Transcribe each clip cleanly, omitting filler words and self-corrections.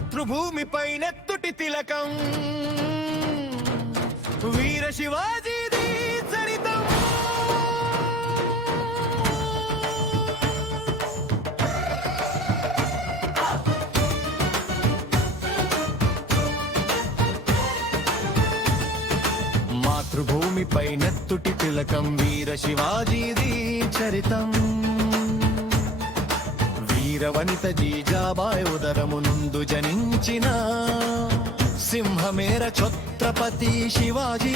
మాతృభూమిపై నెత్తుటి తిలకం వీర శివాజీది చరితం. మాతృభూమిపై నెత్తుటి తిలకం వీర శివాజీది చరితం. వీరవనిత జీజాబాయ్ ఉదరము నుండు జనించిన సింహమేర ఛత్రపతి శివాజీ.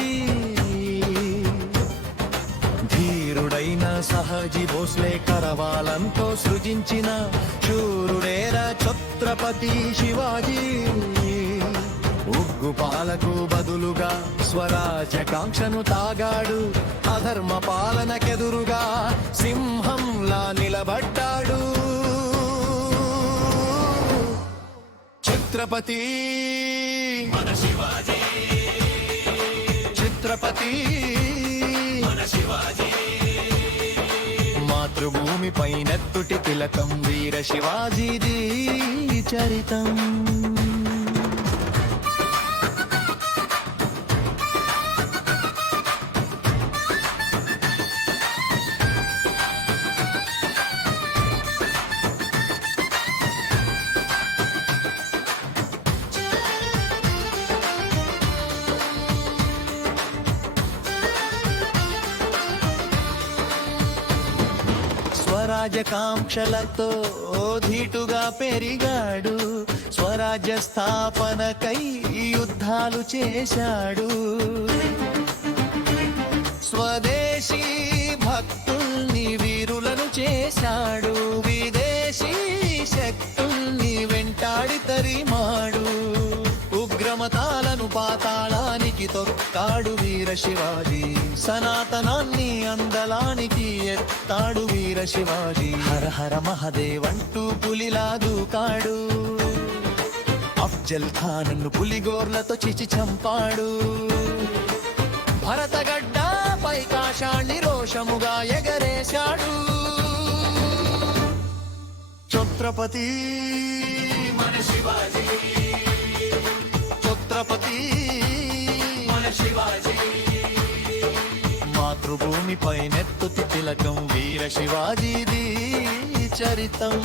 ధీరుడైన సహజీ భోస్లే కరవాలంతో సృజించిన శూరుడేర ఛత్రపతి శివాజీ. ఉగ్గు పాలకు బదులుగా స్వరాజ్యకాంక్షను తాగాడు. అధర్మ పాలనకెదురుగా సింహంలా నిలబడ్డాడు. ఛత్రపతి మన శివాజీ, ఛత్రపతి మన శివాజీ. మాతృభూమిపై నెత్తుటి తిలకం వీర శివాజీది చరితం. స్వరాజ్యకాంక్షలతో ధీటుగా పెరిగాడు. స్వరాజ్య స్థాపనకై యుద్ధాలు చేశాడు. స్వదేశీ భక్తుల్ని వీరులను చేశాడు. విదేశీ శక్తుల్ని వెంటాడి తరిమాడు. ఉగ్రమతాలను పాతాళానికి తొక్కాడు వీర శివాజీ. సనాతనాన్ని అందలానికి ఎత్తాడు వీర శివాజీ. హర హర మహదేవంటూ పులిలా దూకాడు. అఫ్జల్ పులిగోర్లతో చిచి చంపాడు. భరతగడ్డ పైకాశాన్ని రోషముగా ఎగరేశాడు. ఛత్రపతి మన శివాజీ, ఛత్రపతి మన శివాజీ. మాతృభూమిపై నెత్తుటి తిలకం వీర శివాజీది చరితం.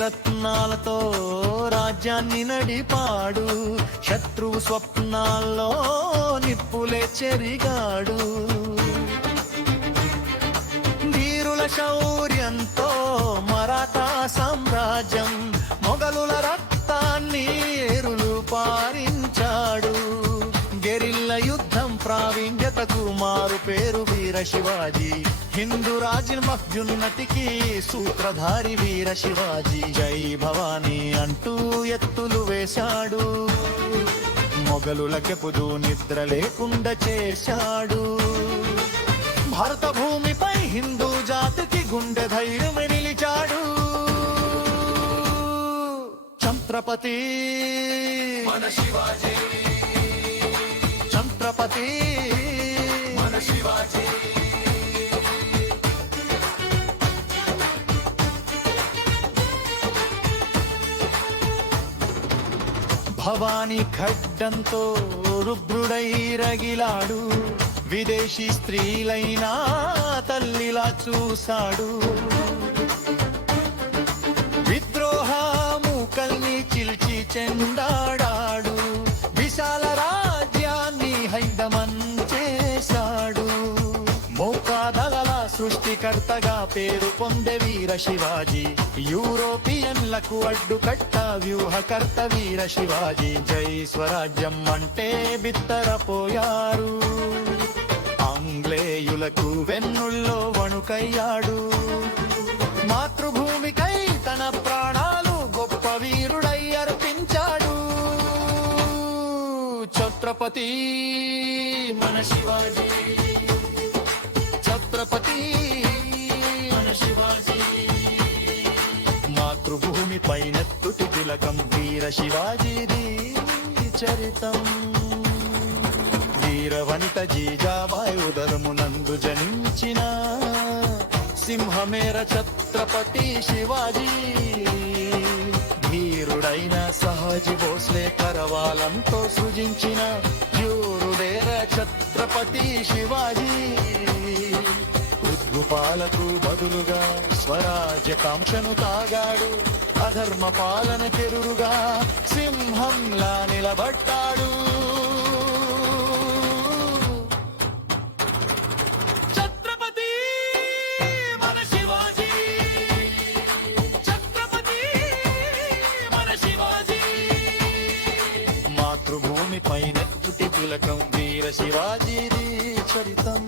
రత్నాలతో రాజ్యాన్ని నడిపాడు. శత్రువు స్వప్నాల్లో నిప్పులే చెరిగాడు. ధీరుల శౌర్యంతో మరాఠా సామ్రాజ్యం మొఘలుల రక్తాన్ని ఏరులు పారించాడు. గెరిల్ల యుద్ధం ప్రావీణ్యతకు మారు పేరు వీర శివాజీ. హిందూ రాజ్యం మహ్యున్నతికి సూత్రధారి వీర శివాజీ. జై భవానీ అంటూ ఎత్తులు వేశాడు. మొఘలులకెపుదు నిద్ర లేకుండా చేశాడు. భారత భూమిపై హిందూ జాతికి గుండె ధైర్యమే నిలిచాడు. ఛత్రపతి మన శివాజీ, ఛత్రపతి మన శివాజీ. భవానీ ఖడ్డంతో రుద్రుడై రగిలాడు. విదేశీ స్త్రీలైనా తల్లిలా చూశాడు. విద్రోహ మూకల్ని చిల్చి చెండాడాడు. విశాల రాజ్యాన్ని హైదమన్ చేశాడు. మోకాదళల సృష్టికర్తగా పేరు పొందే వీర శివాజీ. యూరోపియన్లకు అడ్డుకట్ట వ్యూహకర్త వీర శివాజీ. జై స్వరాజ్యం అంటే బిత్తరపోయారు. ఆంగ్లేయులకు వెన్నుల్లో వణుకయ్యాడు. మాతృభూమికై తన ప్రాణాలు గొప్ప వీరుడై అర్పించాడు. ఛత్రపతి మన శివాజీ, ఛత్రపతి మన శివాజీ. శివాజీది చరితం వీరవనిత జీజాబాయి ఉదరమునందు జనించిన సింహమేర ఛత్రపతి శివాజీ ధీరుడైన సహజీ భోస్లే కరవాలంతో సృజించిన యూరుడేర ఛత్రపతి శివాజీ ఉద్గుపాలకు బదులుగా స్వరాజ్య కాంక్షను తాగాడు అధర్మ పాలన కెరురుగా సింహంలా నిలబడ్డాడు ఛత్రపతి మన శివాజీ ఛత్రపతి మన శివాజీ మాతృభూమి పైన తుటి తిలకం వీర శివాజీది చరితం